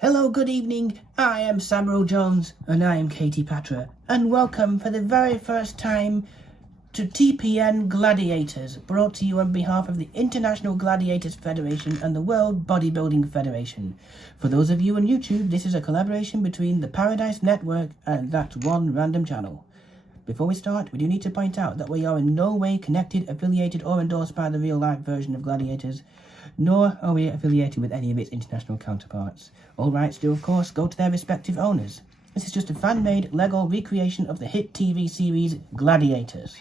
Hello, good evening. I am Samuel Jones and I am Katie Patra, and welcome for the very first time to TPN Gladiators, brought to you on behalf of the International Gladiators Federation and the World Bodybuilding Federation. For those of you on YouTube, this is a collaboration between the Paradise Network and that one random channel. Before we start, we do need to point out that we are in no way connected, affiliated or endorsed by the real-life version of Gladiators, nor are we affiliated with any of its international counterparts. All rights do, of course, go to their respective owners. This is just a fan-made Lego recreation of the hit TV series Gladiators.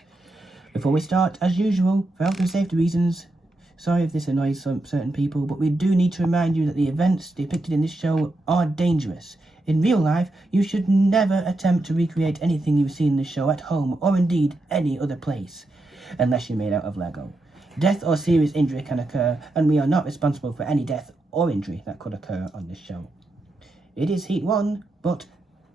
Before we start, as usual, for health and safety reasons, sorry if this annoys some certain people, but we do need to remind you that the events depicted in this show are dangerous. In real life, you should never attempt to recreate anything you see in the show at home or indeed any other place, unless you're made out of Lego. Death or serious injury can occur, and we are not responsible for any death or injury that could occur on this show. It is Heat 1, but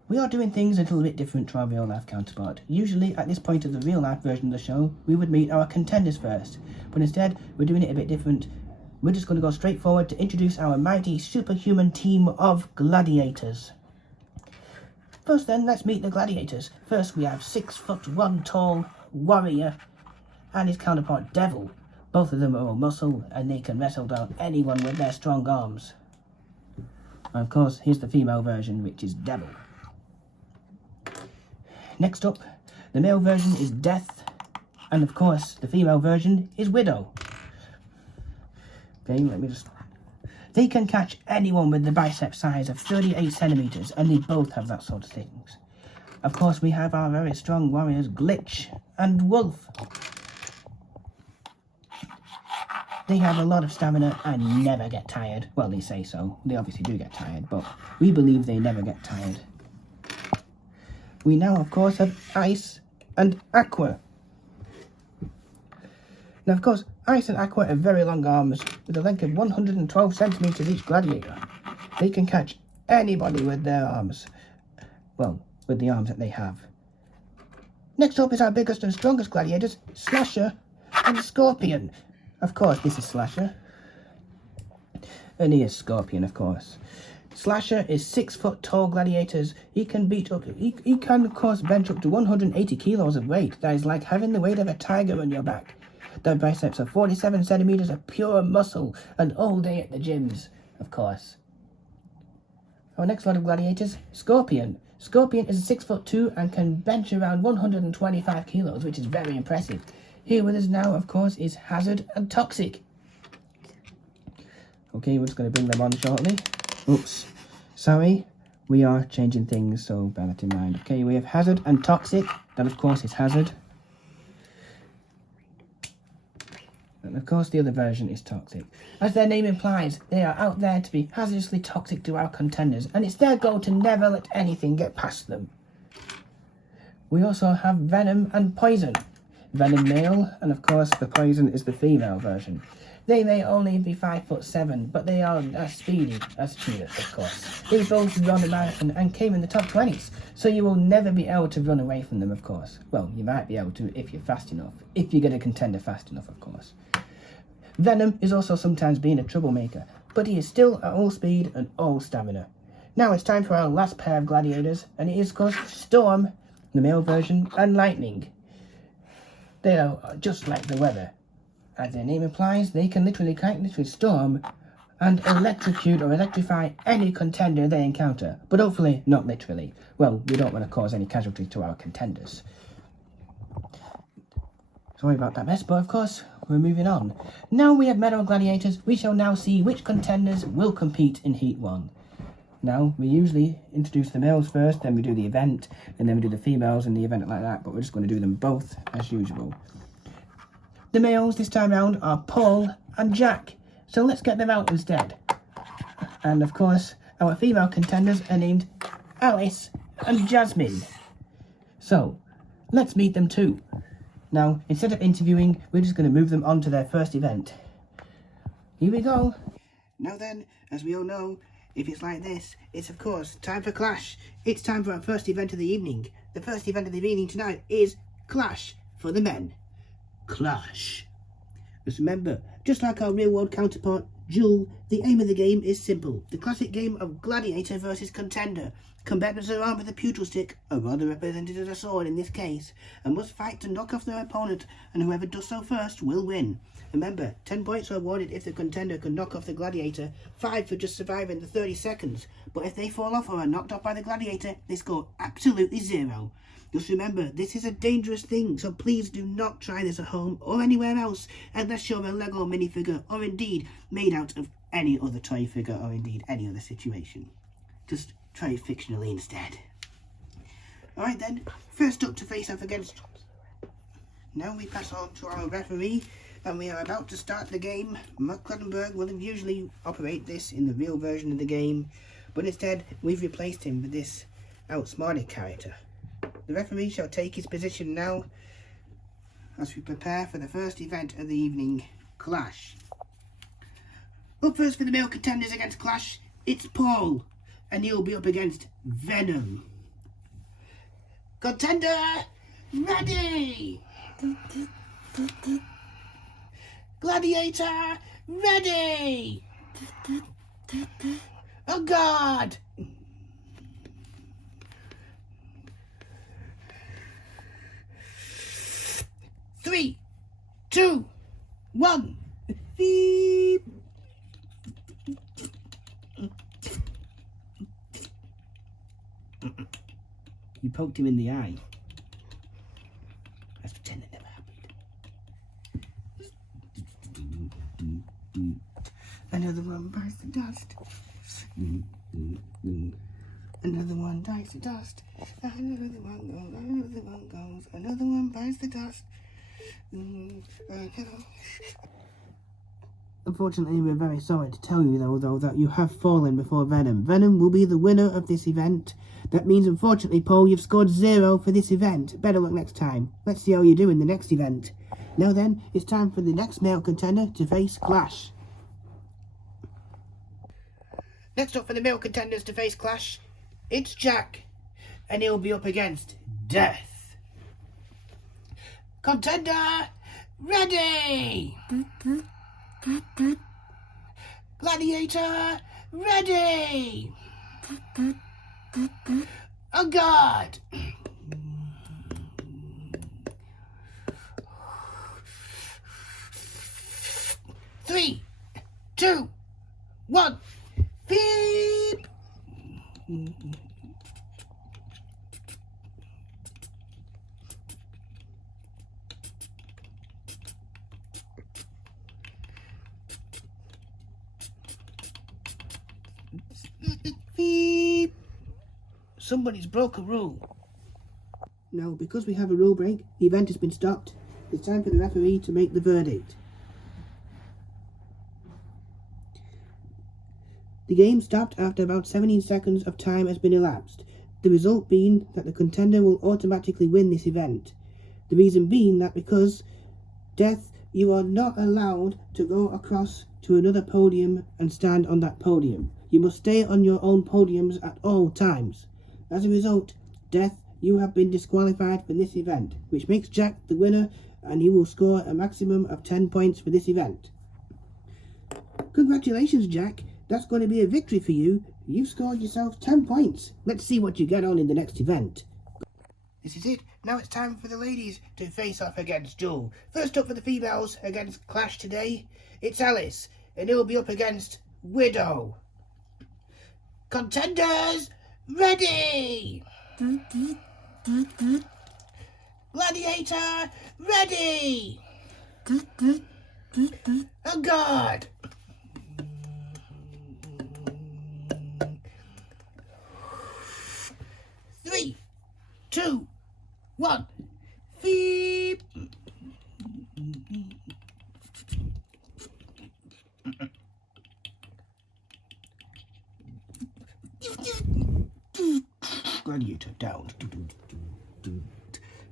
we are doing things a little bit different to our real-life counterpart. Usually, at this point of the real-life version of the show, we would meet our contenders first, but instead, we're doing it a bit different. We're just going to go straight forward to introduce our mighty superhuman team of gladiators. First then, let's meet the gladiators. First, we have 6'1" tall warrior and his counterpart Devil. Both of them are all muscle, and they can wrestle down anyone with their strong arms. And of course, here's the female version, which is Devil. Next up, the male version is Death, and of course, the female version is Widow. Okay, They can catch anyone with the bicep size of 38 centimeters, and they both have that sort of things. Of course, we have our very strong warriors Glitch and Wolf. They have a lot of stamina and never get tired. Well, they say so. They obviously do get tired, but we believe they never get tired. We now, of course, have Ice and Aqua. Now, of course, Ice and Aqua have very long arms with a length of 112 centimeters each gladiator. They can catch anybody with their arms. Well, with the arms that they have. Next up is our biggest and strongest gladiators, Slasher and Scorpion. Of course, this is Slasher. And he is Scorpion, of course. Slasher is 6-foot tall gladiators. He can of course bench up to 180 kilos of weight. That is like having the weight of a tiger on your back. Their biceps are 47 centimeters of pure muscle, and all day at the gyms, of course. Our next lot of gladiators, Scorpion. Scorpion is 6'2" and can bench around 125 kilos, which is very impressive. Here with us now, of course, is Hazard and Toxic. Okay, we're just going to bring them on shortly. Oops, sorry, we are changing things, so bear that in mind. Okay, we have Hazard and Toxic. That, of course, is Hazard. And, of course, the other version is Toxic. As their name implies, they are out there to be hazardously toxic to our contenders, and it's their goal to never let anything get past them. We also have Venom and Poison. Venom male, and of course the Poison is the female version. They may only be 5'7", but they are as speedy as cheetahs, of course. They both run a marathon and came in the top 20s, so you will never be able to run away from them, of course. Well, you might be able to if you're fast enough, if you get a contender fast enough, of course. Venom is also sometimes being a troublemaker, but he is still at all speed and all stamina. Now it's time for our last pair of gladiators, and it is, of course, Storm, the male version, and Lightning. They are just like the weather. As their name implies, they can literally storm and electrocute or electrify any contender they encounter. But hopefully not literally. Well, we don't want to cause any casualties to our contenders. Sorry about that mess, but of course, we're moving on. Now we have Metal Gladiators, we shall now see which contenders will compete in Heat 1. Now, we usually introduce the males first, then we do the event, and then we do the females in the event like that, but we're just going to do them both as usual. The males this time round are Paul and Jack, so let's get them out instead. And of course, our female contenders are named Alice and Jasmine. So, let's meet them too. Now, instead of interviewing, we're just going to move them on to their first event. Here we go. Now then, as we all know, if it's like this, it's of course time for Clash. It's time for our first event of the evening. The first event of the evening tonight is Clash for the men. Clash. Just remember, just like our real world counterpart, Duel, the aim of the game is simple. The classic game of gladiator versus contender. Combatants are armed with a pugil stick, or rather represented as a sword in this case, and must fight to knock off their opponent, and whoever does so first will win. Remember, 10 points are awarded if the contender can knock off the gladiator, 5 for just surviving the 30 seconds, but if they fall off or are knocked off by the gladiator, they score absolutely 0. Just remember, this is a dangerous thing, so please do not try this at home or anywhere else, unless you're a Lego minifigure, or indeed made out of any other toy figure, or indeed any other situation. Just try it fictionally instead. Alright then, first up to face off against... Now we pass on to our referee, and we are about to start the game. Mark Cronenberg will usually operate this in the real version of the game, but instead we've replaced him with this outsmarted character. The referee shall take his position now as we prepare for the first event of the evening, Clash. Up first for the male contenders against Clash, it's Paul, and he'll be up against Venom. Contender, ready! Gladiator, ready! Oh God! Three, 2, 1. Beep. You poked him in the eye. Let's pretend it never happened. Another one bites the dust. Another one bites the dust. Another one goes. Another one goes. Another one bites the dust. Unfortunately, we're very sorry to tell you though that you have fallen before Venom. Venom will be the winner of this event. That means, unfortunately, Paul, you've scored 0 for this event. Better luck next time. Let's see how you do in the next event. Now then, it's time for the next male contender to face Clash. Next up for the male contenders to face Clash, it's Jack, and he'll be up against Death. Contender, ready! Gladiator, ready! Oh God! 3, 2, 1, beep! Beep. Somebody's broke a rule. Now, because we have a rule break, the event has been stopped. It's time for the referee to make the verdict. The game stopped after about 17 seconds of time has been elapsed, the result being that the contender will automatically win this event. The reason being that because Death, you are not allowed to go across to another podium and stand on that podium. You must stay on your own podiums at all times. As a result, Death, you have been disqualified for this event, which makes Jack the winner, and he will score a maximum of 10 points for this event. Congratulations, Jack. That's going to be a victory for you. You've scored yourself 10 points. Let's see what you get on in the next event. This is it. Now it's time for the ladies to face off against Joel. First up for the females against Clash today, it's Alice, and he'll be up against Widow. Contenders, ready! Gladiator, ready! Oh God! 3, 2, 1, beep! Gladiator down.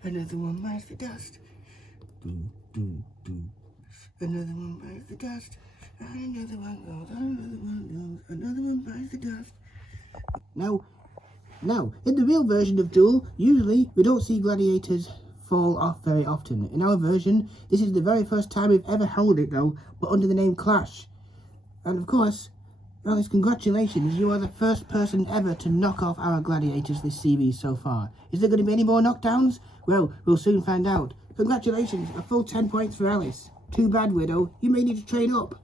Another one bites the dust. Another one bites the dust. And another one goes. Another one goes. Another one bites the dust. Now, in the real version of Duel, usually we don't see gladiators fall off very often. In our version, this is the very first time we've ever held it though, but under the name Clash. And of course, Alice, congratulations, you are the first person ever to knock off our gladiators this series so far. Is there going to be any more knockdowns? Well, we'll soon find out. Congratulations, a full 10 points for Alice. Too bad, Widow, you may need to train up.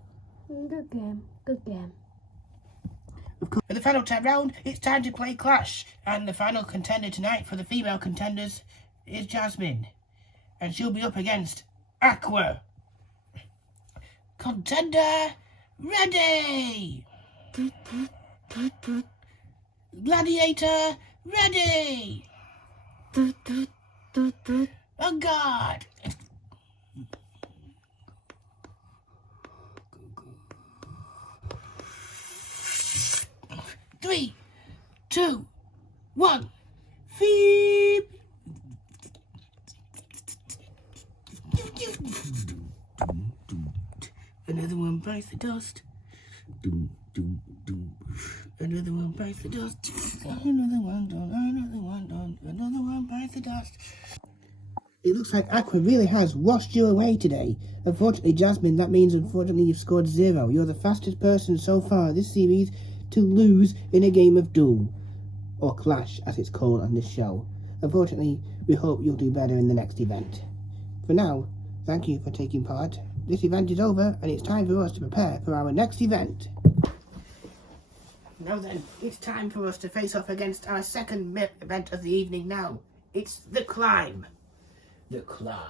Good game, good game. Of course. For the final 10 round, it's time to play Clash. And the final contender tonight for the female contenders is Jasmine. And she'll be up against Aqua. Contender, ready! Gladiator, ready! On guard! 3, 2, 1, feep! Another one bites the dust. Another one bites the dust. Another one done, another one done, another one bites the dust. It looks like Aqua really has washed you away today. Unfortunately, Jasmine, that means unfortunately you've scored 0. You're the fastest person so far this series to lose in a game of Duel, or Clash as it's called on this show. Unfortunately, we hope you'll do better in the next event. For now, thank you for taking part. This event is over and it's time for us to prepare for our next event. Now then, it's time for us to face off against our second event of the evening now. It's the Climb. The Climb.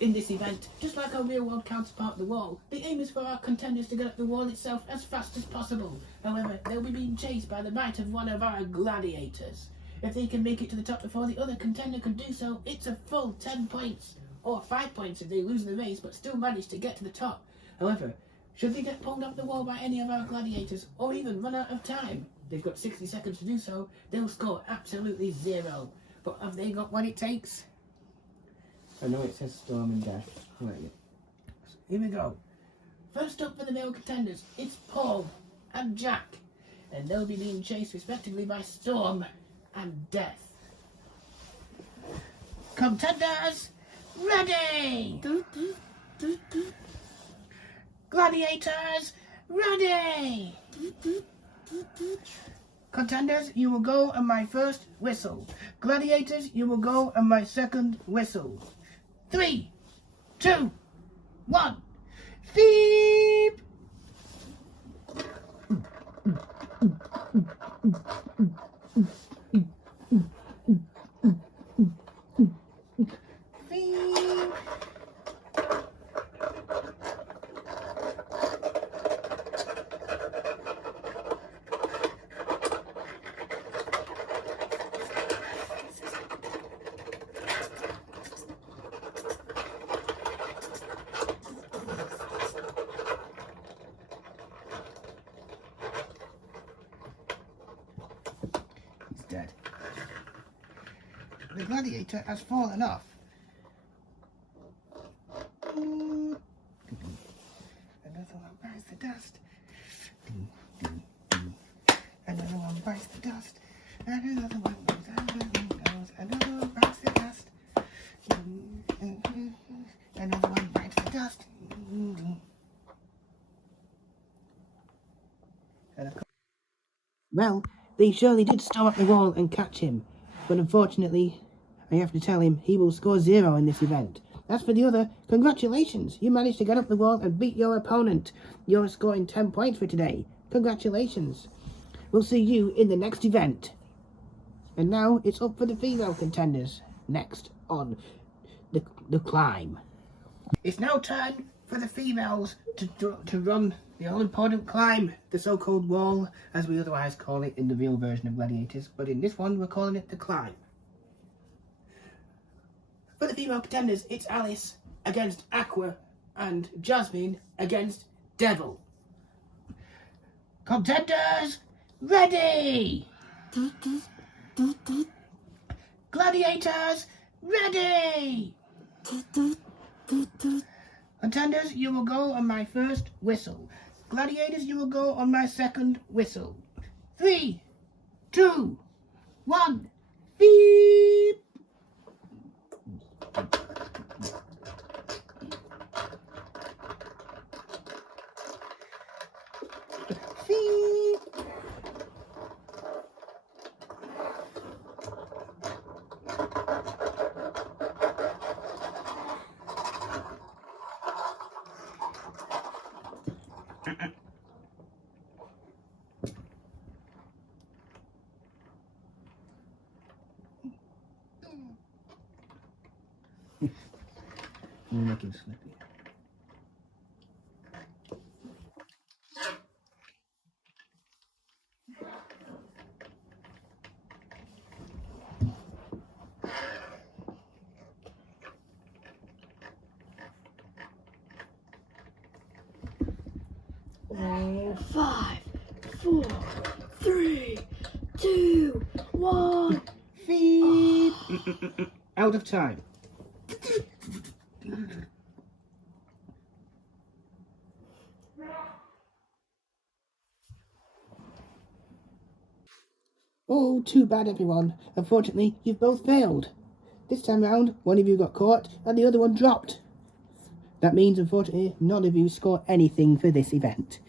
In this event, just like our real world counterpart, the Wall, the aim is for our contenders to get up the wall itself as fast as possible. However, they'll be being chased by the might of one of our gladiators. If they can make it to the top before the other contender can do so, it's a full 10 points. Or 5 points if they lose the race but still manage to get to the top. However, should they get pulled off the wall by any of our gladiators, or even run out of time, they've got 60 seconds to do so, they'll score absolutely 0. But have they got what it takes? I know it says Storm and Death. Right. Here we go. First up for the male contenders, it's Paul and Jack. And they'll be being chased respectively by Storm and Death. Contenders, ready! Gladiators, ready! Contenders, you will go on my first whistle. Gladiators, you will go on my second whistle. 3, 2, 1, beep! Dead. The gladiator has fallen off. Another one bites the dust. Another one bites the dust. Another one goes, another one bites the dust. Another one bites the dust. Well, they surely did storm up the wall and catch him, but unfortunately, I have to tell him he will score 0 in this event. As for the other, congratulations! You managed to get up the wall and beat your opponent. You're scoring 10 points for today. Congratulations. We'll see you in the next event. And now it's up for the female contenders. Next on the Climb. It's now time for the females to run the all-important Climb, the so-called wall, as we otherwise call it in the real version of Gladiators, but in this one we're calling it the Climb. For the female contenders, it's Alice against Aqua and Jasmine against Devil. Contenders, ready! Gladiators, ready! Contenders, you will go on my first whistle. Gladiators, you will go on my second whistle. 3, 2, 1, beep! You make him slippy. Oh, 5, 4, 3, 2, 1. Beep. Out of time. Oh, too bad, everyone. Unfortunately, you've both failed. This time round, one of you got caught and the other one dropped. That means, unfortunately, none of you score anything for this event.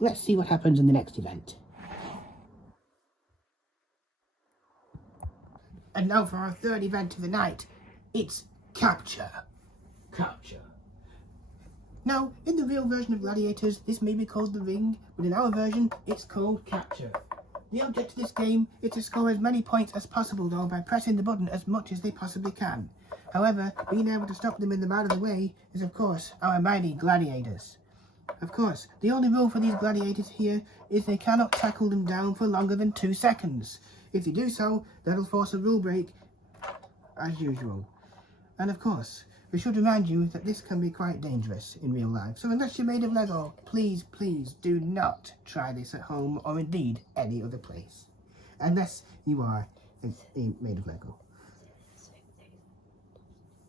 Let's see what happens in the next event. And now for our third event of the night. It's capture. Capture. Now, in the real version of Gladiators, this may be called the ring, but in our version, it's called capture. The object of this game is to score as many points as possible, though, by pressing the button as much as they possibly can. However, being able to stop them in the out of the way is, of course, our mighty gladiators. Of course, the only rule for these gladiators here is they cannot tackle them down for longer than 2 seconds. If you do so, that'll force a rule break, as usual. And of course, we should remind you that this can be quite dangerous in real life. So unless you're made of Lego, please, please do not try this at home or indeed any other place. Unless you are made of Lego.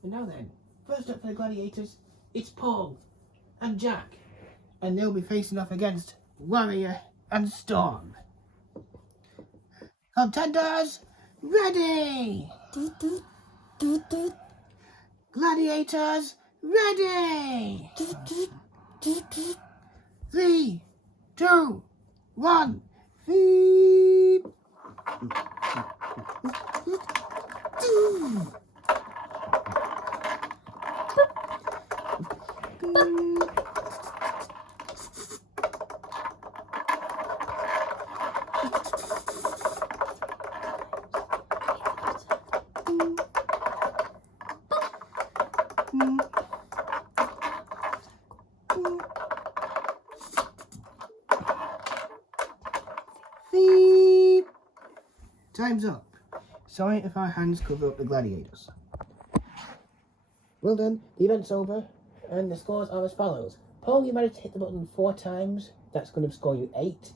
And now then, first up for the gladiators, it's Paul and Jack. And they'll be facing off against Warrior and Storm. Contenders, ready! Gladiators, ready! 3, 2, 1, beep! Beep. Time's up. Sorry if our hands cover up the gladiators. Well done, the event's over, and the scores are as follows. Paul, you managed to hit the button 4 times, that's going to score you 8.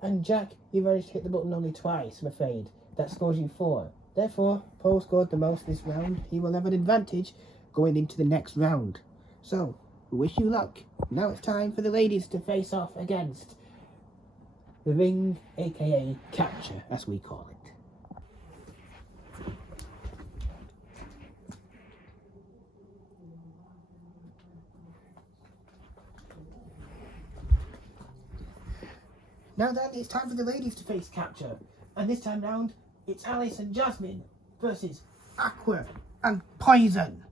And Jack, you managed to hit the button only twice, I'm afraid. That scores you 4. Therefore, Paul scored the most this round. He will have an advantage going into the next round. So, wish you luck. Now it's time for the ladies to face off against the ring, aka capture, as we call it. Now then, it's time for the ladies to face capture. And this time round, it's Alice and Jasmine versus Aqua and Poison.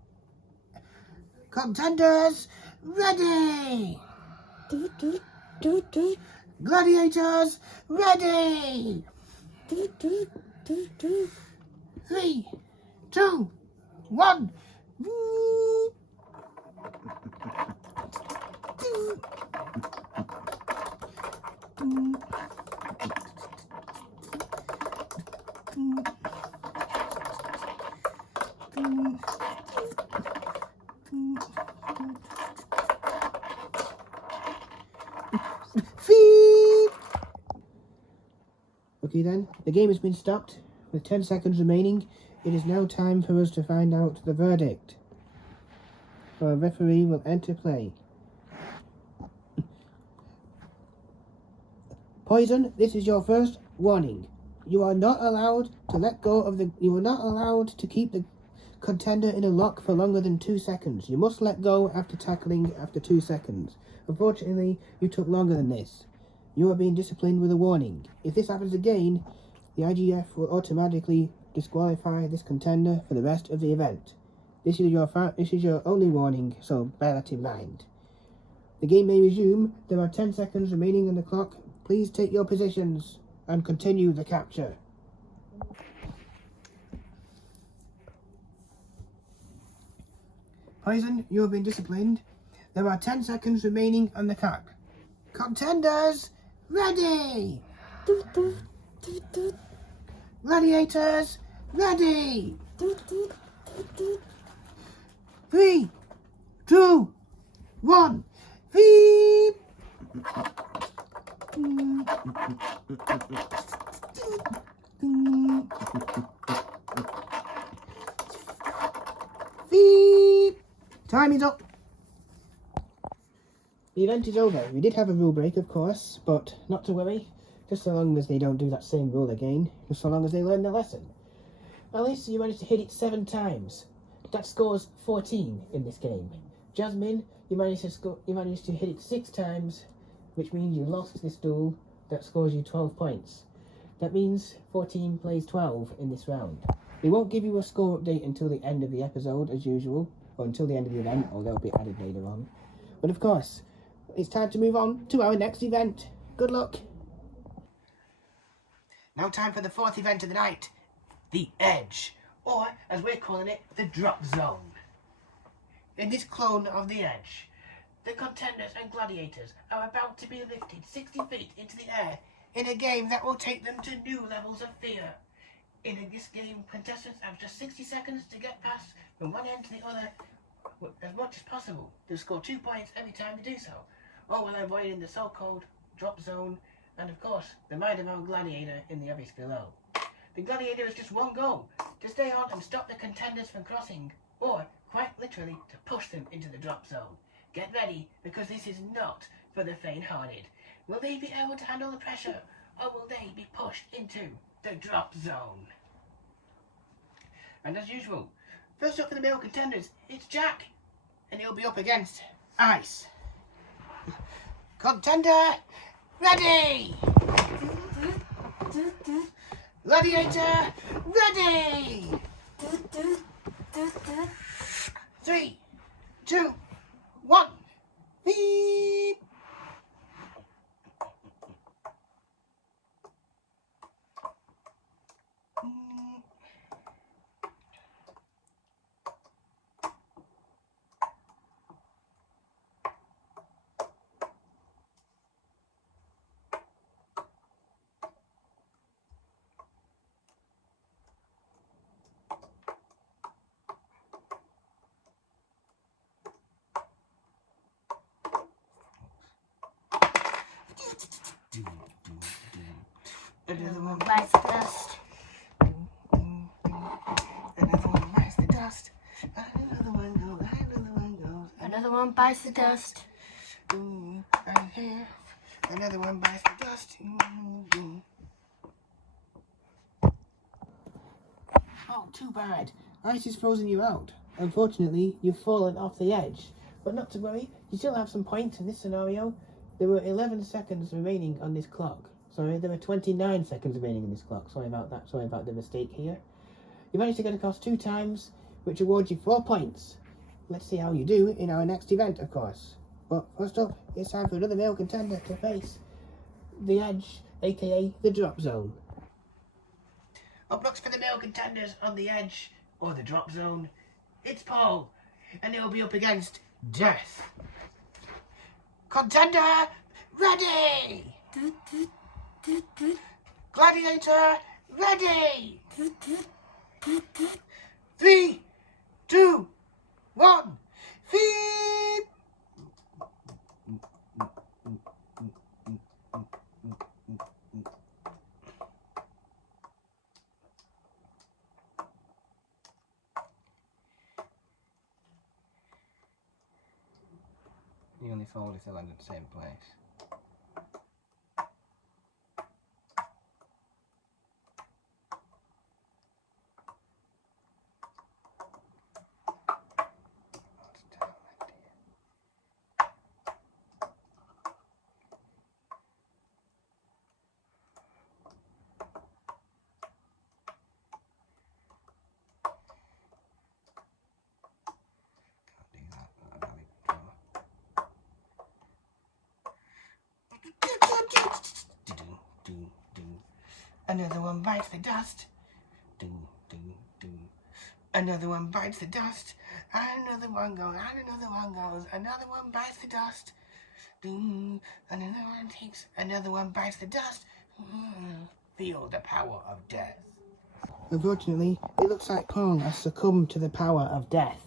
Contenders, ready! Gladiators, ready! 3, 2, 1. Okay then, the game has been stopped. With 10 seconds remaining, it is now time for us to find out the verdict. Our referee will enter play. Poison, this is your first warning. You are not allowed to let go of the... You are not allowed to keep the contender in a lock for longer than 2 seconds. You must let go after tackling after 2 seconds. Unfortunately, you took longer than this. You are being disciplined with a warning. If this happens again, the IGF will automatically disqualify this contender for the rest of the event. This is your only warning, so bear that in mind. The game may resume. There are 10 seconds remaining on the clock. Please take your positions and continue the capture. Poison, you have been disciplined. There are 10 seconds remaining on the clock. Contenders, ready! Gladiators, ready! 3, 2, 1, beep! Beep! Time is up. The event is over. We did have a rule break, of course, but not to worry. Just so long as they don't do that same rule again. Just so long as they learn their lesson. Alice, you managed to hit it 7 times. That scores 14 in this game. Jasmine, you managed to hit it 6 times, which means you lost this duel. That scores you 12 points. That means 14 plays 12 in this round. We won't give you a score update until the end of the episode, as usual, or until the end of the event, or they'll be added later on. But of course, it's time to move on to our next event. Good luck. Now time for the 4th event of the night, the Edge, or as we're calling it, the Drop Zone. In this clone of the Edge, the contenders and gladiators are about to be lifted 60 feet into the air in a game that will take them to new levels of fear. In this game, contestants have just 60 seconds to get past from one end to the other as much as possible. They'll score 2 points every time they do so, all while avoiding the so-called drop zone and, of course, the mind of our gladiator in the abyss below. The gladiator is just one goal, to stay on and stop the contenders from crossing, or, quite literally, to push them into the drop zone. Get ready, because this is not for the faint-hearted. Will they be able to handle the pressure, or will they be pushed into the drop zone? And as usual, first up for the male contenders, it's Jack, and he'll be up against Ice. Contender, ready! Gladiator, ready! 3, 2, 1, beep! Another one bites the dust. Another one bites the dust. Another one goes. Another one goes. Another one bites the dust. And here, another one bites the dust. Oh, too bad. Ice has frozen you out. Unfortunately, you've fallen off the edge. But not to worry, you still have some points in this scenario. There were 11 seconds remaining on this clock. Sorry, there were 29 seconds remaining in this clock. Sorry about that. Sorry about the mistake here. You managed to get across 2 times, which awards you 4 points. Let's see how you do in our next event, of course. But first up, it's time for another male contender to face the Edge, aka the Drop Zone. Up next for the male contenders on the Edge, or the Drop Zone, it's Paul, and he'll be up against Death. Contender, ready! Gladiator, ready! 3, 2, 1, feet! You only fold if they land at the same place. Another one bites the dust. Ding, ding, ding. Another one bites the dust. And another one goes, and another one goes. Another one bites the dust. Ding. And another one takes, another one bites the dust. Feel the power of death. Unfortunately, it looks like Paul has succumbed to the power of death.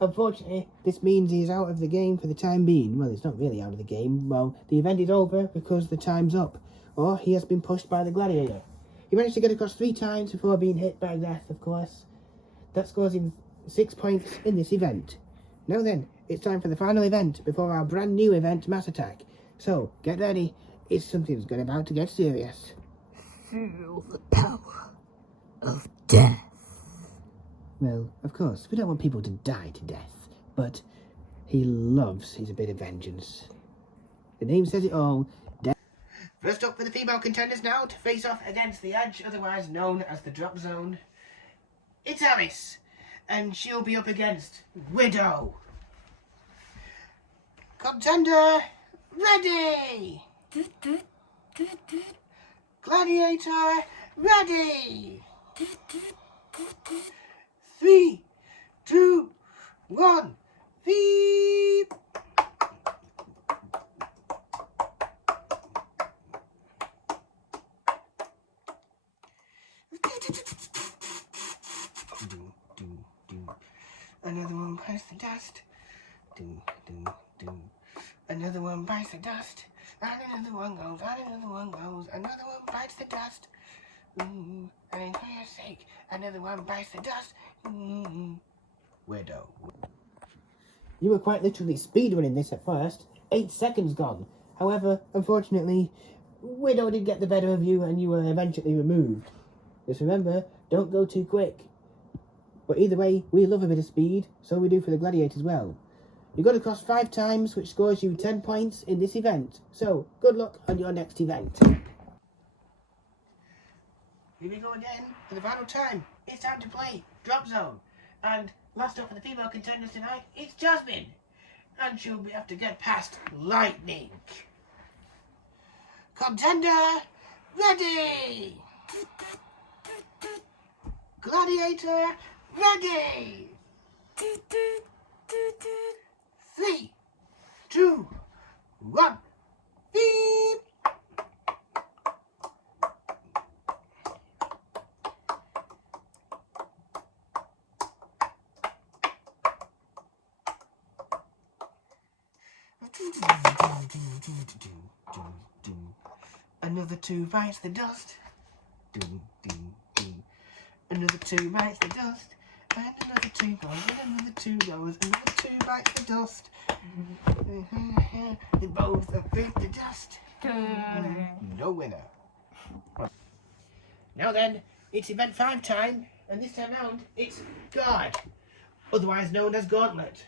Unfortunately, this means he is out of the game for the time being. Well, he's not really out of the game. Well, the event is over because the time's up. Or he has been pushed by the gladiator. He managed to get across 3 times before being hit by death, of course. That scores him 6 points in this event. Now then, it's time for the final event before our brand new event, Mass Attack. So, get ready. Something's about to get serious. Feel the power of death. Well, of course, we don't want people to die to death, but he loves his bit of vengeance. The name says it all. Death. First up for the female contenders now to face off against the Edge, otherwise known as the Drop Zone. It's Alice, and she'll be up against Widow. Contender, ready! Gladiator, ready! 3, 2, 1, beep! Another one bites the dust. Another one bites the dust. And another one goes, and another one goes. Another one bites the dust. And for your sake, another one bites the dust. Widow. You were quite literally speedrunning this at first. 8 seconds gone. However, unfortunately, Widow did get the better of you and you were eventually removed. Just remember, don't go too quick. But either way, we love a bit of speed, so we do for the Gladiators as well. You got across 5 times, which scores you 10 points in this event. So, good luck on your next event. Here we go again for the final time. It's time to play Drop Zone. And last up for the female contenders tonight, it's Jasmine. And she'll have to get past Lightning. Contender, ready! Gladiator, ready! 3, 2, 1, beep! Another 2 bites the dust. Another 2 bites the dust. And another 2 goes, and another 2 goes, another 2 bites the dust. They both have bit the dust. No winner. Now then, it's event 5 time, and this time round, it's Guard, otherwise known as Gauntlet.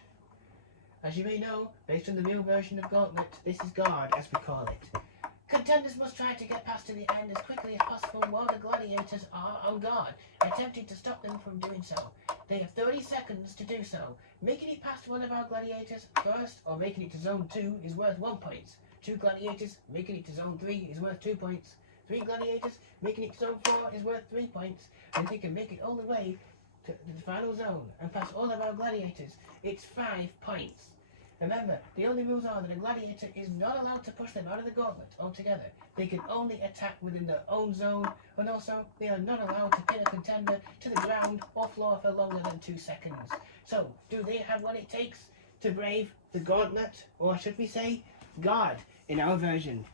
As you may know, based on the real version of Gauntlet, this is Guard, as we call it. Contenders must try to get past to the end as quickly as possible while the gladiators are on guard, attempting to stop them from doing so. They have 30 seconds to do so. Making it past one of our gladiators first, or making it to zone 2 is worth 1 point. 2 gladiators making it to zone 3 is worth 2 points. 3 gladiators making it to zone 4 is worth 3 points. And if they can make it all the way to the final zone and pass all of our gladiators, it's 5 points. Remember, the only rules are that a gladiator is not allowed to push them out of the gauntlet altogether. They can only attack within their own zone, and also they are not allowed to pin a contender to the ground or floor for longer than 2 seconds. So, do they have what it takes to brave the gauntlet, or should we say, guard, in our version?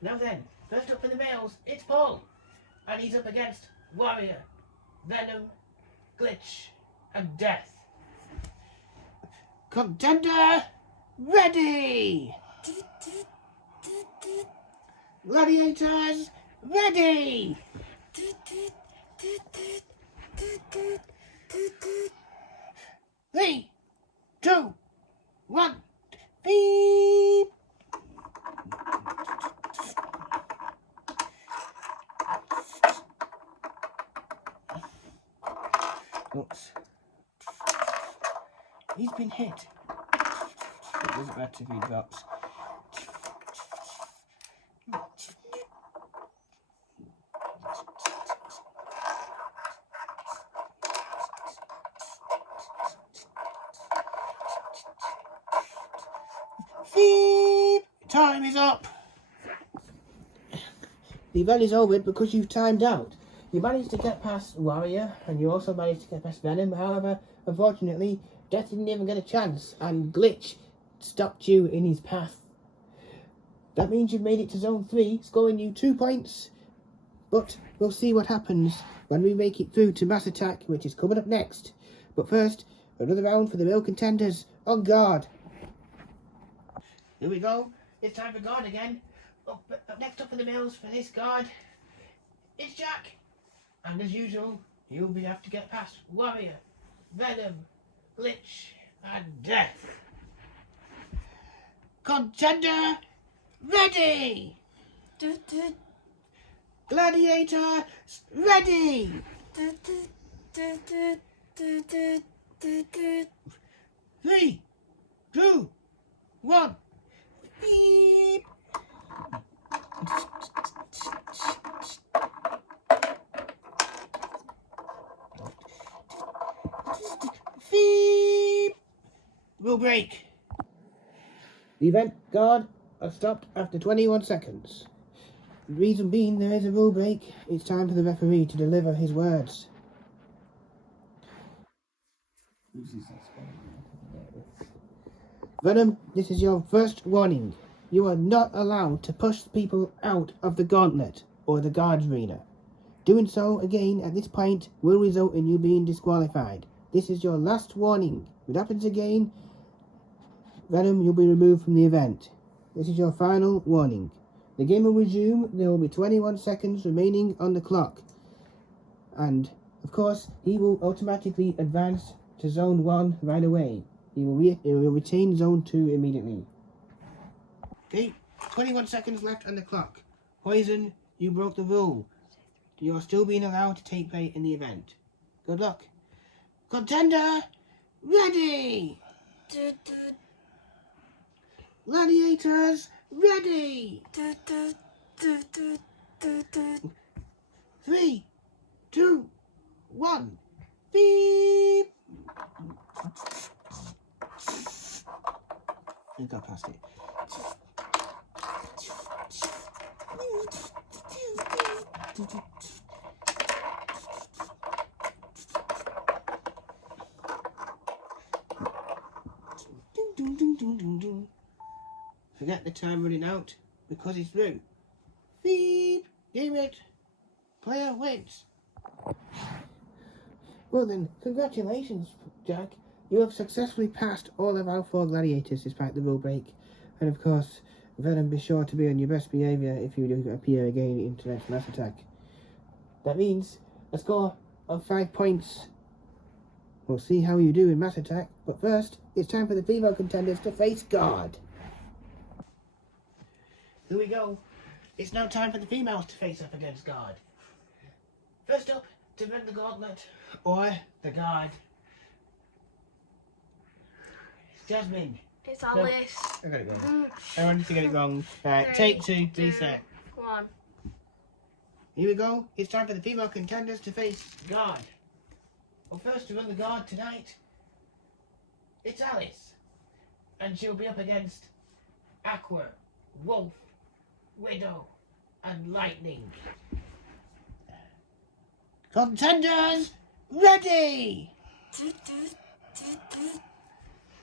Now then, first up for the males, it's Paul, and he's up against Warrior, Venom, Glitch, and Death. Contender, ready! Gladiators, ready! 3, 2, 1, beep! Oops. He's been hit. It was about to be drops. Beep! Time is up. The event is over because you've timed out. You managed to get past Warrior, and you also managed to get past Venom. However, unfortunately, Death didn't even get a chance, and Glitch stopped you in his path. That means you've made it to Zone 3, scoring you 2 points. But we'll see what happens when we make it through to Mass Attack, which is coming up next. But first, another round for the male contenders on guard. Here we go. It's time for guard again. Next up for the males for this guard, it's Jack. And as usual, you'll have to get past Warrior, Venom, Glitch, and Death. Contender, ready! Gladiator, ready! 3, 2, 1, beep! Beep! Rule break. The event guard has stopped after 21 seconds. The reason being there is a rule break. It's time for the referee to deliver his words. Venom, this is your first warning. You are not allowed to push people out of the gauntlet or the guards arena. Doing so again at this point will result in you being disqualified. This is your last warning. If it happens again, Venom, you'll be removed from the event. This is your final warning. The game will resume. There will be 21 seconds remaining on the clock. And, of course, he will automatically advance to Zone 1 right away. He will retain Zone 2 immediately. Okay, 21 seconds left on the clock. Poison, you broke the rule. You're still being allowed to take part in the event. Good luck. Contender, ready! Gladiators, ready! 3, 2, 1, beep! You got past it. Forget the time running out because it's through. Beep! Game it! Player wins! Well then, congratulations, Jack. You have successfully passed all of our 4 gladiators despite the rule break. And of course, Venom, be sure to be on your best behaviour if you do appear again in tonight's Mass Attack. That means a score of 5 points. We'll see how you do in Mass Attack, but first, it's time for the female contenders to face guard. Here we go. It's now time for the females to face up against guard. First up, to run the gauntlet, or the guard. It's Jasmine. It's Alice. I got it wrong. I wanted to get it wrong. Right, take 2, reset. 1. Here we go. It's time for the female contenders to face guard. Well, first to run the guard tonight, it's Alice. And she'll be up against Aqua, Wolf, Widow, and Lightning. Contenders, ready!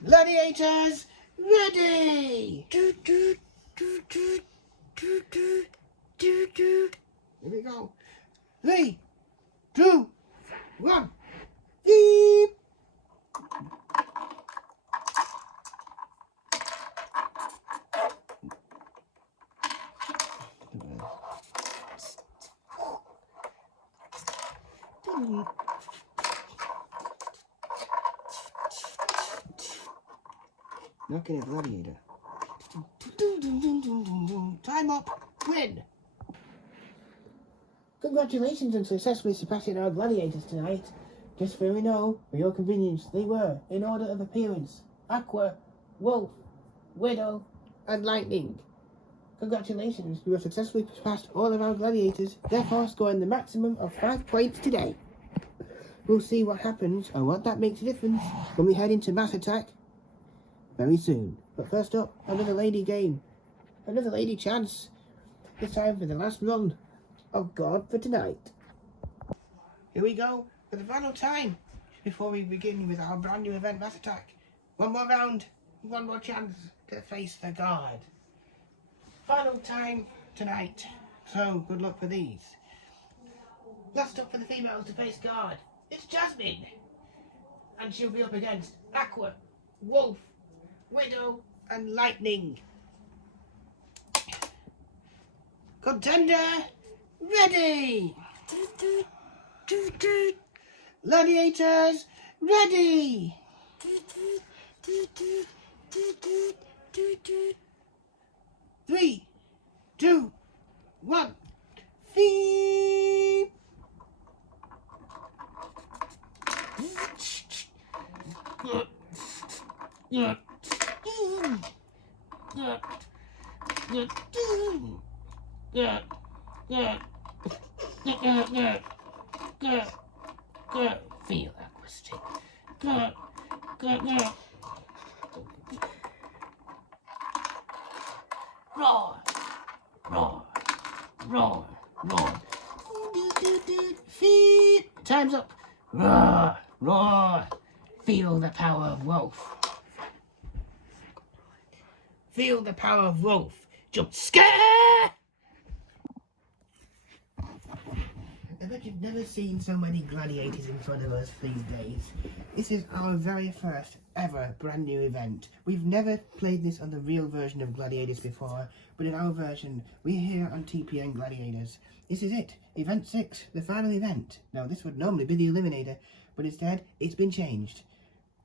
Gladiators, ready! Here we go. 3, 2, 1. Beep! Knocking a gladiator. Time up. Win. Congratulations on successfully surpassing our gladiators tonight. Just so we know, for your convenience, they were, in order of appearance, Aqua, Wolf, Widow, and Lightning. Congratulations, you have successfully passed all of our gladiators, therefore scoring the maximum of 5 points today. We'll see what happens and what that makes a difference when we head into Mass Attack. very soon. But first up, another lady game. Another lady chance. This time for the last run of God for tonight. Here we go for the final time before we begin with our brand new event, Mass Attack. One more round, one more chance to face the God. Final time tonight. So good luck for these. Last up for the females to face God. It's Jasmine. And she'll be up against Aqua, Wolf, Widow and Lightning. Contender, ready! Gladiators, ready! 3, 2, 1, feed! Feel that stick. Roar, roar, roar, roar. Feed. Time's up. Roar, roar. Feel the power of Wolf. Feel the power of Wolf. Jump scare! I bet you've never seen so many gladiators in front of us these days. This is our very first ever brand new event. We've never played this on the real version of Gladiators before, but in our version, we're here on TPN Gladiators. This is it, Event 6, the final event. Now this would normally be the Eliminator, but instead it's been changed.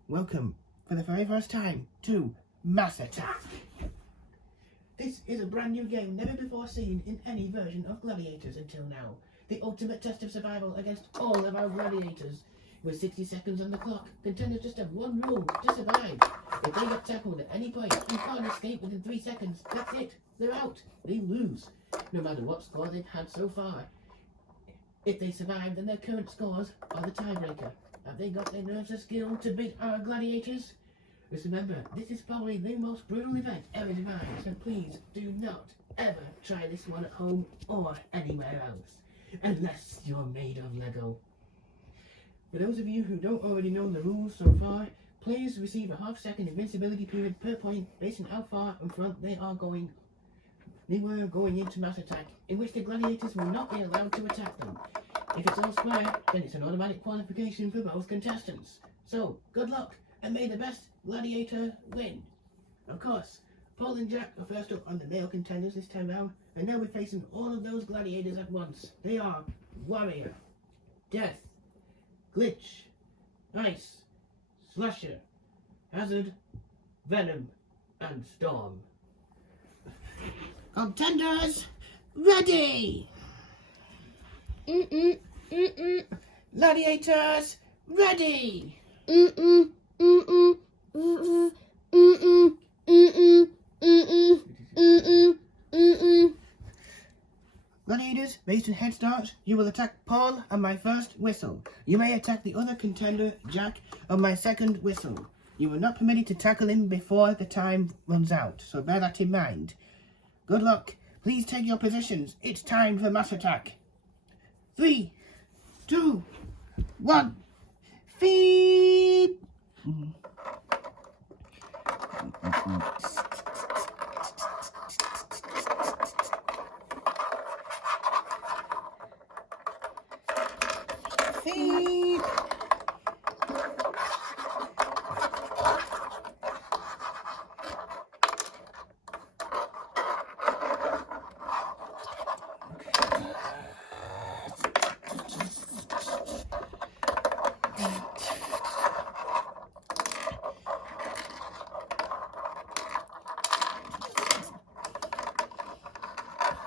Welcome, for the very first time, to Mass Attack. This is a brand new game never before seen in any version of Gladiators until now. The ultimate test of survival against all of our gladiators. With 60 seconds on the clock, contenders just have one rule to survive. If they get tackled at any point and can't escape within 3 seconds, that's it. They're out. They lose. No matter what score they've had so far. If they survive, then their current scores are the tiebreaker. Have they got the nerves of skill to beat our gladiators? Just remember, this is probably the most brutal event ever devised, so please do not ever try this one at home or anywhere else. Unless you're made of Lego. For those of you who don't already know the rules so far, players receive a half-second invincibility period per point based on how far in front they were going into Mass Attack, in which the gladiators will not be allowed to attack them. If it's all square, then it's an automatic qualification for both contestants. So, good luck, and may the best gladiator win. Of course, Paul and Jack are first up on the male contenders this time round, and now we're facing all of those gladiators at once. They are Warrior, Death, Glitch, Ice, Slasher, Hazard, Venom, and Storm. Contenders, ready! Gladiators, ready! Gladiators, based on head start, you will attack Paul on my first whistle. You may attack the other contender, Jack, on my second whistle. You are not permitted to tackle him before the time runs out, so bear that in mind. Good luck. Please take your positions. It's time for Mass Attack. 3, 2, 1. Feed! Feed!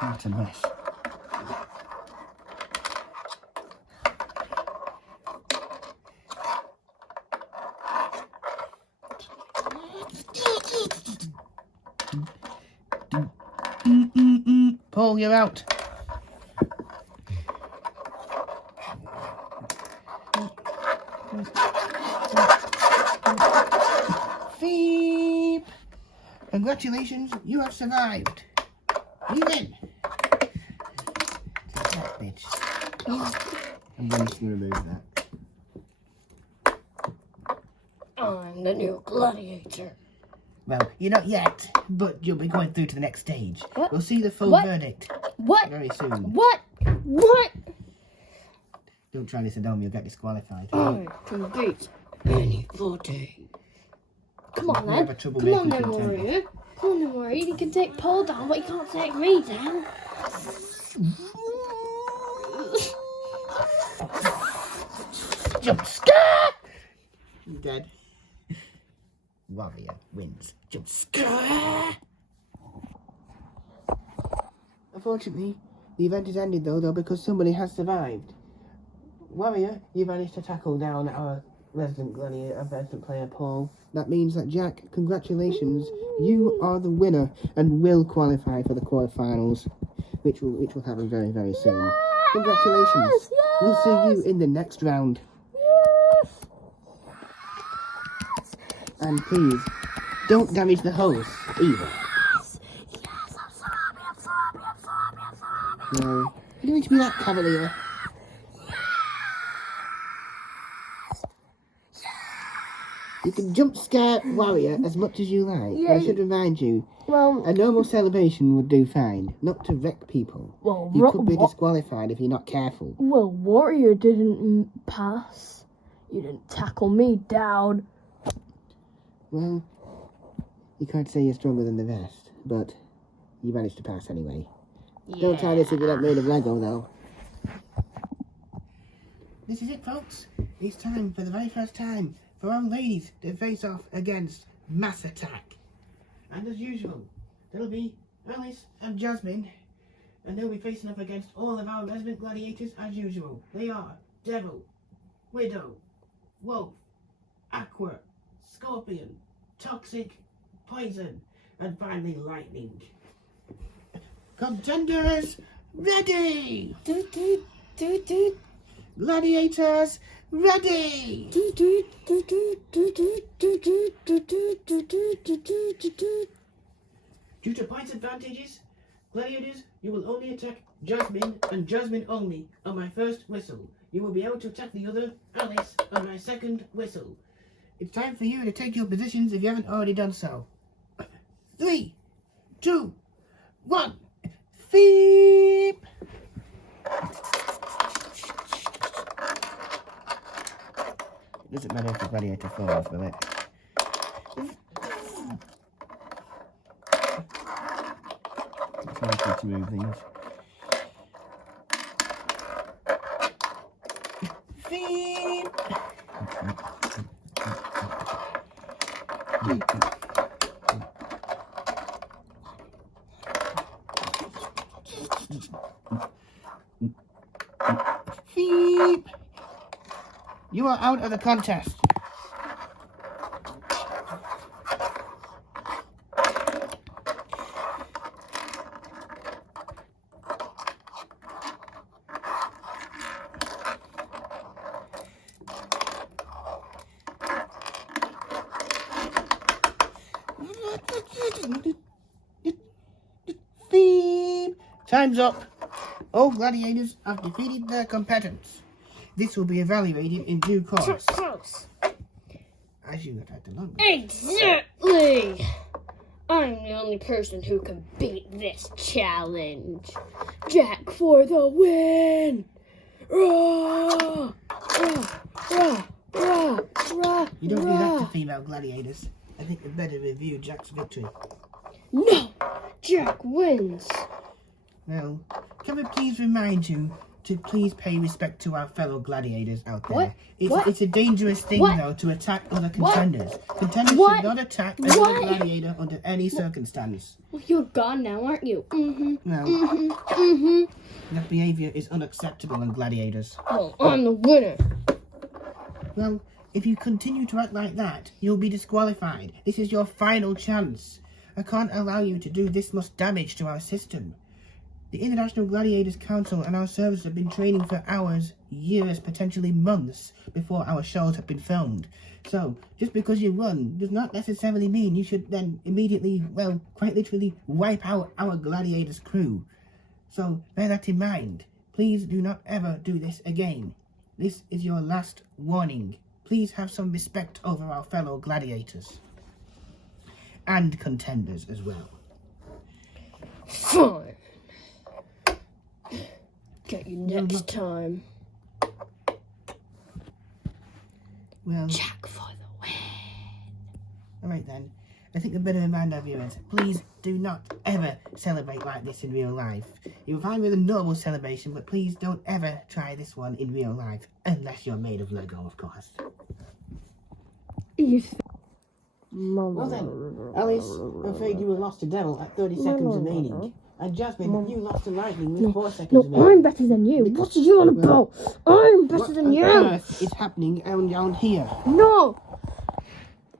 What a mess. Paul, you're out. Feed. Congratulations, you have survived. You win. Take that, bitch. I'm going to remove that. I'm the new gladiator. Well, you're not yet, but you'll be going through to the next stage. What? We'll see the full What? verdict What? very soon. What? What? Don't try this at home, you'll get disqualified. I can beat anybody. Come on Never then. trouble Come on making then, contender. Warrior. Come on then, Warrior. You can take Paul down, but you can't take me down. Jump scare! You're dead. Warrior wins. Jump scare! Unfortunately, the event is ended though because somebody has survived. Warrior, you managed to tackle down our resident gladiator, our resident player Paul. That means that Jack, congratulations, you are the winner and will qualify for the quarterfinals, which will happen very, very soon. Congratulations! Yes! We'll see you in the next round. Yes! And please, don't damage the host either. Yes, I'm sorry. No, you don't need to be that cavalier. You can jump scare Warrior as much as you like. Yeah. I should remind you, Well, a normal celebration would do fine, not to wreck people. well, You could be disqualified if you're not careful. Well, Warrior didn't pass. You didn't tackle me down. Well, you can't say you're stronger than the rest, but you managed to pass anyway. Yeah. Don't try this if you're not made of Lego, though. This is it, folks. It's time for the very first time for our ladies to face off against Mass Attack. And as usual, there'll be Alice and Jasmine, and they'll be facing up against all of our resident gladiators as usual. They are Devil, Widow, Wolf, Aqua, Scorpion, Toxic, Poison, and finally Lightning. Contenders, ready! Gladiators, ready! Due to points advantages, gladiators, you will only attack Jasmine and Jasmine only on my first whistle. You will be able to attack the other, Alice, on my second whistle. It's time for you to take your positions if you haven't already done so. 3, 2, 1, feep! It doesn't matter if the gladiator falls, will it? It's hard to move things. Feep! Feep! You are out of the contest. Beep. Time's up. All gladiators have defeated their competitors. This will be evaluated in due course. Close. As you had the longest. Exactly. I'm the only person who can beat this challenge. Jack for the win! Rah! Rah! Rah! Rah! Rah! You don't do that to female gladiators. I think we better review Jack's victory. No! Jack wins! Well, can we please remind you to please pay respect to our fellow gladiators out there? What? It's a dangerous thing, What? though, to attack other contenders. Contenders What? should not attack another What? gladiator under any circumstance. Well, you're gone now, aren't you? Well, that behaviour is unacceptable in gladiators. Well, I'm the winner. Well, if you continue to act like that, you'll be disqualified. This is your final chance. I can't allow you to do this much damage to our system. The International Gladiators Council and our services have been training for hours, years, potentially months before our shows have been filmed. So, just because you run does not necessarily mean you should then immediately, well, quite literally wipe out our Gladiators crew. So, bear that in mind. Please do not ever do this again. This is your last warning. Please have some respect over our fellow gladiators. And contenders as well. Fine. Get you next time. Well, Jack for the win. alright then. I think a bit of a reminder, viewers. Please do not ever celebrate like this in real life. You'll find with a normal celebration, but please don't ever try this one in real life. Unless you're made of Lego, of course. Well then, Alice, I'm afraid you were lost to Devil at 30 seconds remaining. And Jasmine, you lost to Lightning with 4 seconds remaining. I'm better than you. What are you on about? I'm better than you. What on earth is happening down here? No!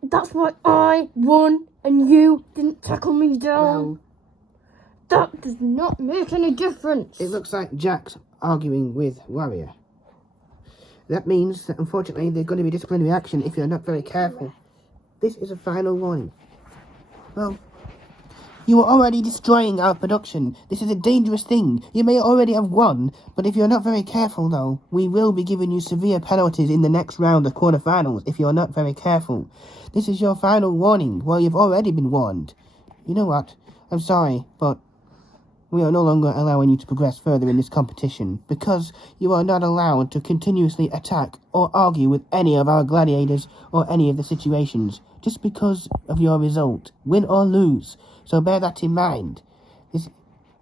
That's why I won and you didn't tackle me down. Well, that does not make any difference. it looks like Jack's arguing with Warrior. That means that unfortunately there's going to be disciplinary action if you're not very careful. This is a final warning. Well, you are already destroying our production. This is a dangerous thing. You may already have won, but if you're not very careful though, we will be giving you severe penalties in the next round of quarterfinals if you're not very careful. This is your final warning. Well, you've already been warned. You know what? I'm sorry, but we are no longer allowing you to progress further in this competition because you are not allowed to continuously attack or argue with any of our gladiators or any of the situations just because of your result, win or lose. So bear that in mind.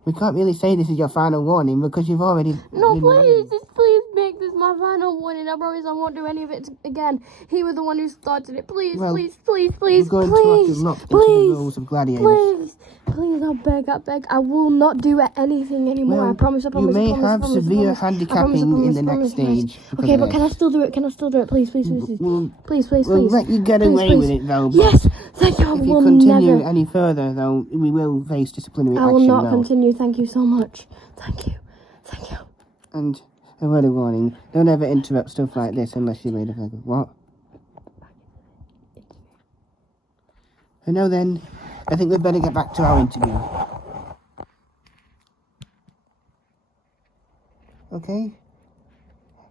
We can't really say this is your final warning because you've already... No, please, please make this my final warning. I promise I won't do any of it again. He was the one who started it. Please, Well, please, please, We're going to have to look into the rules of gladiators. Please, I beg. I will not do anything anymore. Well, I promise. you may have severe handicapping in the next stage. Okay, but can I still do it? Please. Please. We'll let you get away with it, though. Yes, thank you. If you continue any further, though, we will face disciplinary action. I will not continue. Thank you so much. Thank you. And a word of warning, don't ever interrupt stuff like this unless you're made of like, what? And now then, I think we'd better get back to our interview. Okay?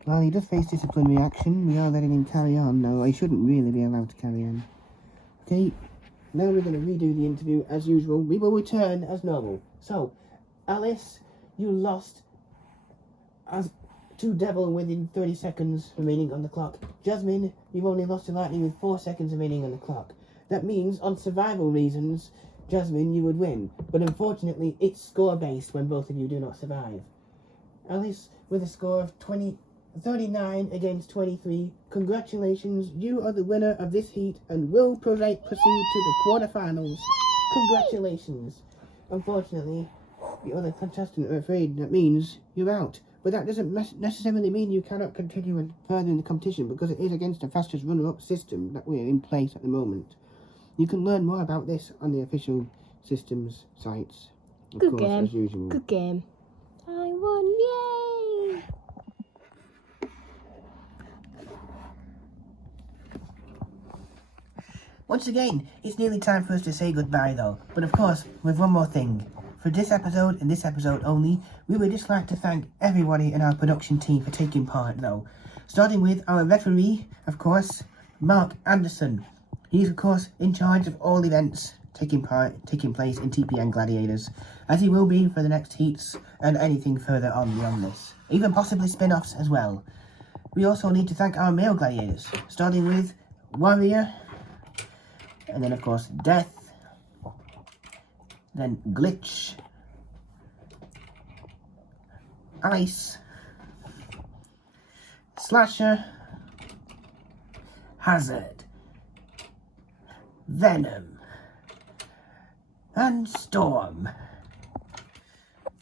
Well, he does face disciplinary action. We are letting him carry on. No, he shouldn't really be allowed to carry on. Okay? Now we're going to redo the interview as usual. We will return as normal. So, Alice, you lost as to Devil within 30 seconds remaining on the clock. Jasmine, you've only lost to Lightning with 4 seconds remaining on the clock. That means, on survival reasons, Jasmine, you would win. But unfortunately, it's score-based when both of you do not survive. Alice, with a score of 39 against 23, congratulations, you are the winner of this heat and will proceed to the quarterfinals. Congratulations. Unfortunately, the other contestant are afraid that means you're out. But that doesn't necessarily mean you cannot continue further in the competition because it is against the fastest runner-up system that we're in place at the moment. You can learn more about this on the official systems sites. Good game. I won, yay! Once again, it's nearly time for us to say goodbye though. But of course, with one more thing. For this episode and this episode only, we would just like to thank everybody in our production team for taking part though. Starting with our referee, of course, Mark Anderson. He's of course in charge of all events taking place in TPN Gladiators, as he will be for the next heats and anything further on beyond this. Even possibly spin-offs as well. We also need to thank our male gladiators, starting with Warrior, and then of course Death, then Glitch, Ice, Slasher, Hazard, Venom, and Storm.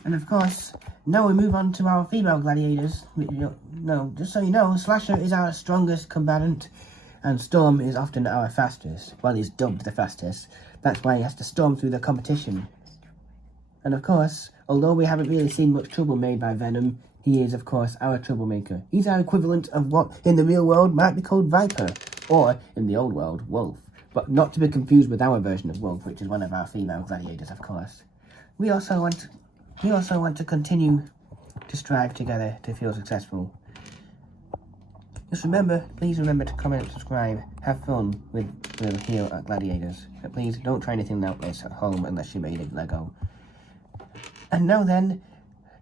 And of course, now we move on to our female gladiators. No, just so you know, Slasher is our strongest combatant, and Storm is often our fastest. Well, he's dubbed the fastest. That's why he has to storm through the competition. And of course, although we haven't really seen much trouble made by Venom, he is, of course, our troublemaker. He's our equivalent of what, in the real world, might be called Viper, or, in the old world, Wolf. But not to be confused with our version of Wolf, which is one of our female gladiators, of course. We also want to continue to strive together to feel successful. Just please remember to comment, subscribe, have fun with here at Gladiators. But please don't try anything like this at home unless you made it Lego. And now then,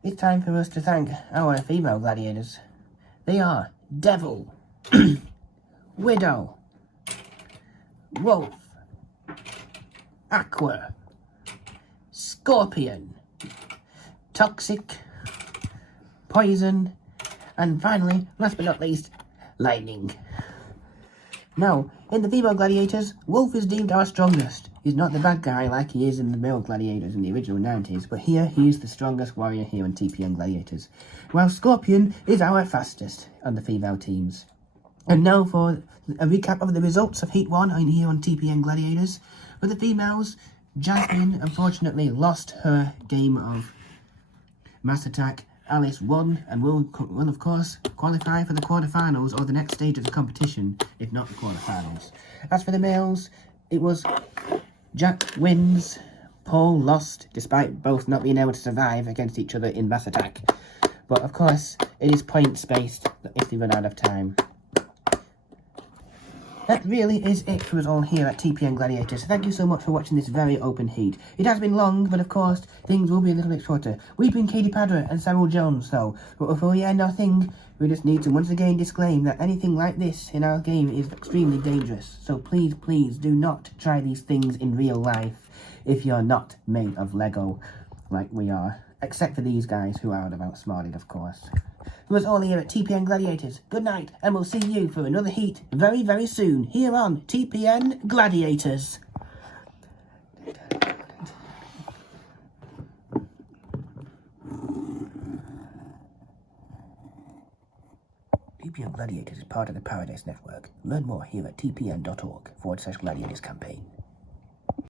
it's time for us to thank our female gladiators. They are Devil, Widow, Wolf, Aqua, Scorpion, Toxic, Poison, and finally, last but not least, Lightning. Now, in the female gladiators, Wolf is deemed our strongest. He's not the bad guy like he is in the male gladiators in the original 90s, but here he is the strongest warrior here on TPN Gladiators, while Scorpion is our fastest on the female teams. And now for a recap of the results of Heat 1 here on TPN Gladiators. For the females, Jasmine unfortunately lost her game of Mass Attack. Alice won and will of course qualify for the quarterfinals or the next stage of the competition, if not the quarterfinals. As for the males, it was Jack wins, Paul lost, despite both not being able to survive against each other in Mass Attack. But of course, it is points based if they run out of time. That really is it for us all here at TPN Gladiators. Thank you so much for watching this very open heat. It has been long, but of course, things will be a little bit shorter. We've been Katie Padra and Cyril Jones, though. But before we end our thing, we just need to once again disclaim that anything like this in our game is extremely dangerous. So please, please do not try these things in real life if you're not made of Lego like we are. Except for these guys who are outsmarted, of course. It was all here at TPN Gladiators. Good night, and we'll see you for another heat very, very soon here on TPN Gladiators. TPN Gladiators is part of the Paradise Network. Learn more here at tpn.org/Gladiators campaign.